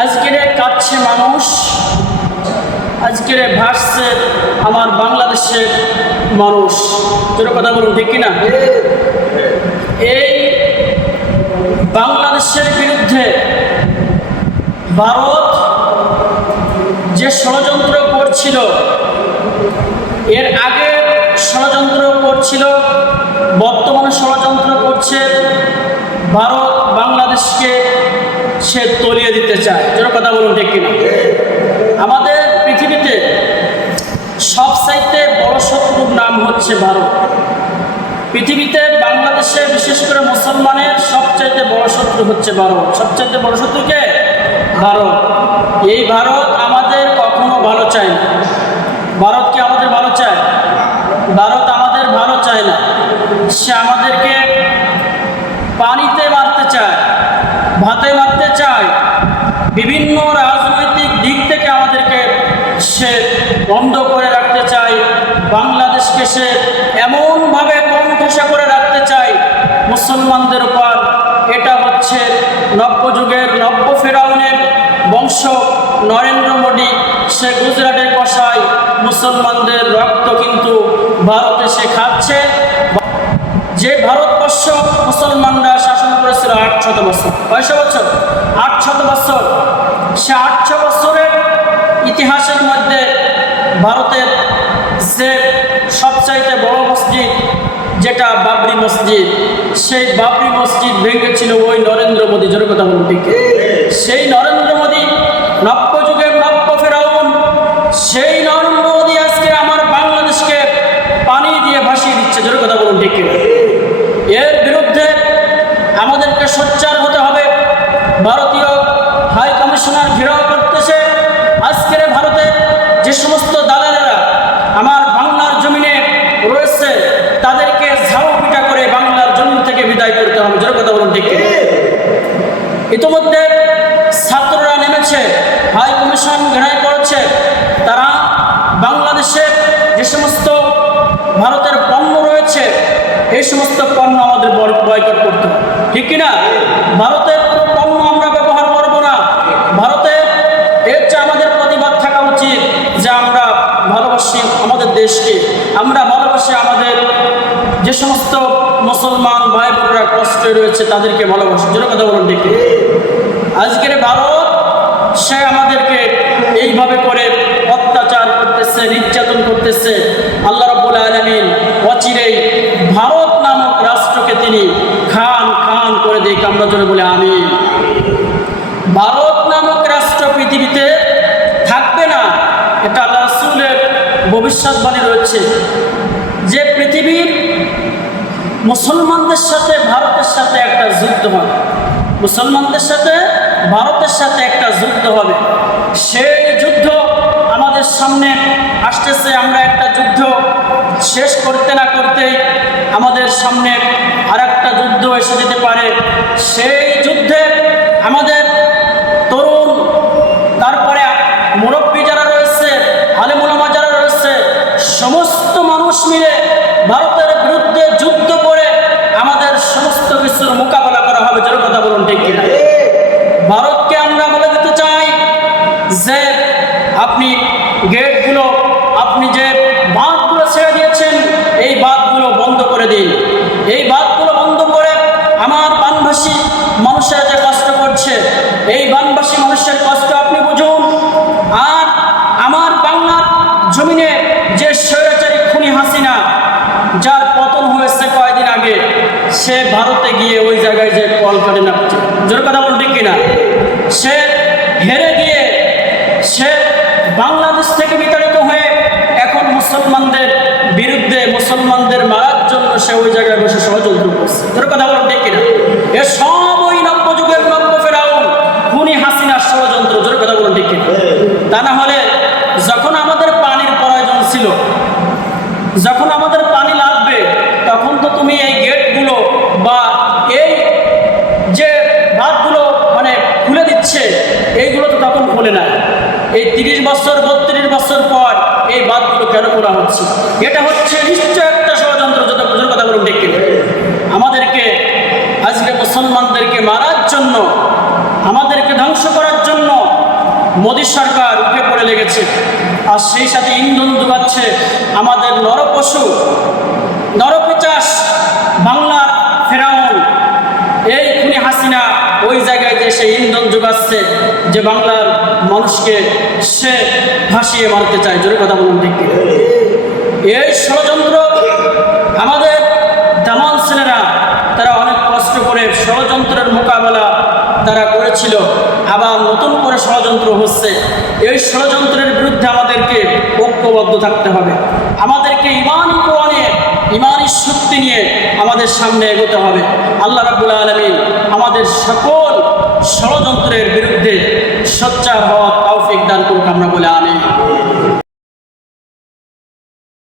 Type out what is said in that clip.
আজকের কাচ্ছে মানুষ, আজকের ভাসছে আমার বাংলাদেশের মানুষ। তোর কথা বলুন, ঠিক কিনা? এই বাংলাদেশের বিরুদ্ধে ভারত যে ষড়যন্ত্র করছিল, এর আগে ষড়যন্ত্র করছিল, বর্তমানে ষড়যন্ত্র করছে ভারত বাংলাদেশকে সে তলিয়ে দিতে চায়। যেন কথা বলুন ঠিক কিনা? আমাদের পৃথিবীতে সবচাইতে বড় শত্রুর নাম হচ্ছে ভারত। পৃথিবীতে বাংলাদেশে বিশেষ করে মুসলমানের সবচাইতে বড় শত্রু হচ্ছে ভারত। সবচাইতে বড় শত্রুকে ভারত। এই ভারত আমাদের কখনো ভালো চায় না। ভারত কি আমাদের ভালো চায়? ভারত আমাদের ভালো চায় না। সে আমাদেরকে পানিতে মারতে চায়, ভাতে মারতে চায় বিভিন্ন রাজনৈতিক দিক থেকে আমাদেরকে সে বন্ধ করে রাখতে চায়, বাংলাদেশকে সে এমনভাবে কণ্ঠসা করে রাখতে চায়, মুসলমানদের উপর। এটা হচ্ছে নব্যযুগের নব্য ফেরাউনের বংশ। নরেন্দ্র মোদী, সে গুজরাটের কষায় মুসলমানদের রক্ত কিন্তু ভারতে সে খাচ্ছে। যে ভারতবর্ষ মুসলমানরা শাসন করেছিল আট শত বছর। কয়শো বছর? আট শত বছর। সে আটশো বছরের ইতিহাসের মধ্যে ভারতের যে সবচাইতে বড় মসজিদ, যেটা বাবরি মসজিদ, সেই বাবরি মসজিদ ভেঙেছিল ওই নরেন্দ্র মোদী। জোর কথা সেই নরেন্দ্র মোদী নব্য ফেরাউন সেই নরেন্দ্র মোদী আজকে আমার বাংলাদেশকে পানি দিয়ে ভাসিয়ে দিচ্ছে জোর কথা বলুন ঠিক কিনা? এর বিরুদ্ধে আমাদেরকে সোচ্চার হতে হবে ভারতীয় কমিশনার ঘেরাও করতেছে। আজকের ভারতে যে সমস্ত দালালেরা আমার বাংলার জমিনে রয়েছে, তাদেরকে ঝাউ পিটা করে বাংলার জমিন থেকে বিদায় করতে হবে। জোর কথা বলুন ঠিক ইতিমধ্যে ছাত্ররা নেমেছে, হাই কমিশন ঘেরাই করেছে। তারা বাংলাদেশের যে সমস্ত ভারতের পণ্য রয়েছে, এই সমস্ত পণ্য আমাদের বয়- বয়কট করতে হবে। ঠিক কিনা? ভারতের দেশকে আমরা ভালোবাসি আমাদের যে সমস্ত মুসলমান ভাই বোনরা কষ্টে রয়েছে তাদেরকে ভালোবাসি। যেন কথা বলুন ঠিক আজকের ভারত, সে আমাদেরকে এইভাবে করে অত্যাচার করতেছে, নির্যাতন করতেছে। আল্লাহ রব্বুল আলমিন অচিরেই ভারত নামক রাষ্ট্রকে তিনি খান খান করে দিই আমরা জন্য বলে আমি ভারত নামক রাষ্ট্র পৃথিবীতে থাকবে না এটা আল্লাহ রসুলের ভবিষ্যৎবাণী রয়েছে যে পৃথিবীর মুসলমানদের সাথে, ভারতের সাথে একটা যুদ্ধ হবে। মুসলমানদের সাথে, ভারতের সাথে একটা যুদ্ধ হবে। সেই যুদ্ধ আমাদের সামনে আসতেছে, আমরা একটা যুদ্ধ শেষ করতে না করতেই আমাদের সামনে আর একটা যুদ্ধ এসে যেতে পারে। সেই যুদ্ধে আমাদের তরুণ তারপরে মুরব্বী যারা রয়েছে আলেমুলামা যারা রয়েছে সমস্ত মানুষ মিলে ভারতের বিরুদ্ধে যুদ্ধ করে আমাদের সমস্ত কিছুর মোকাবেলা করা হবে যেন কথা বলুন ঠিক কিনা ভারতকে আমরা বলে দিতে চাই যে আপনি গেটগুলো আপনি যে বাঁধগুলো ছেড়ে দিয়েছেন এই বাঁধগুলো বন্ধ করে দিন এই বাঁধগুলো বন্ধ করে আমার বানভাসী মানুষেরা যে কষ্ট করছে এই বানভাসী মানুষের কষ্ট আপনি বুঝুন আর আমার বাংলার জমিনে যে স্বৈরাচারী খুনি হাসিনা যার পতন হয়েছে কয়েকদিন আগে সে ভারতে গিয়ে ওই জায়গায় যে কল করে নামছে জোর কথা ঠিক কিনা? সে হেরে গিয়ে সে বাংলাদেশ থেকে বিতাড়িত হয়ে এখন মুসলমানদের বিরুদ্ধে মুসলমানদের মারার জন্য সে ওই জায়গায় বসে ষড়যন্ত্র করছে। জোর কথা ঠিক কিনা? এ সব ওই নব্য যুগের নব্য ফেরাউন, খুনি হাসিনার ষড়যন্ত্র, জোর কথা বলুন ঠিক কিনা? তা না হলে যখন আমাদের পানির প্রয়োজন ছিল, যখন খুলে না এই তিরিশ বছর, বত্রিশ বছর পর এই বাদগুলো কেন করা হচ্ছে? এটা হচ্ছে নিশ্চয় একটা ষড়যন্ত্র যত বুঝুর কথা বলুন, ঠিক আমাদেরকে আজকে মুসলমানদেরকে মারার জন্য, আমাদেরকে ধ্বংস করার জন্য মোদী সরকার উঠে পড়ে লেগেছে। আর সেই সাথে ইন্ধন যোগাচ্ছে আমাদের নরপশু নরপিচাস বাংলার ফেরাউন, এই খুনি হাসিনা ওই জায়গায় সে ইন্ধন যোগাচ্ছে যে বাংলার মানুষকে সে ভাসিয়ে মারতে চায়। জোরে কথা বলুন ঠিক এই ষড়যন্ত্র আমাদের দামাল ছেলেরা, তারা অনেক কষ্ট করে ষড়যন্ত্রের মোকাবেলা তারা করেছিল। আবার নতুন করে ষড়যন্ত্র হচ্ছে। এই ষড়যন্ত্রের বিরুদ্ধে আমাদেরকে ঐক্যবদ্ধ থাকতে হবে। আমাদেরকে ইমানই কোরআনে ইমানই শক্তি নিয়ে আমাদের সামনে এগোতে হবে। আল্লাহ রাবুল আলমী আমাদের সকল ষড়যন্ত্রের বিরুদ্ধে সোচ্চার হওয়া তৌফিক দান করুক আমরা বলে আমি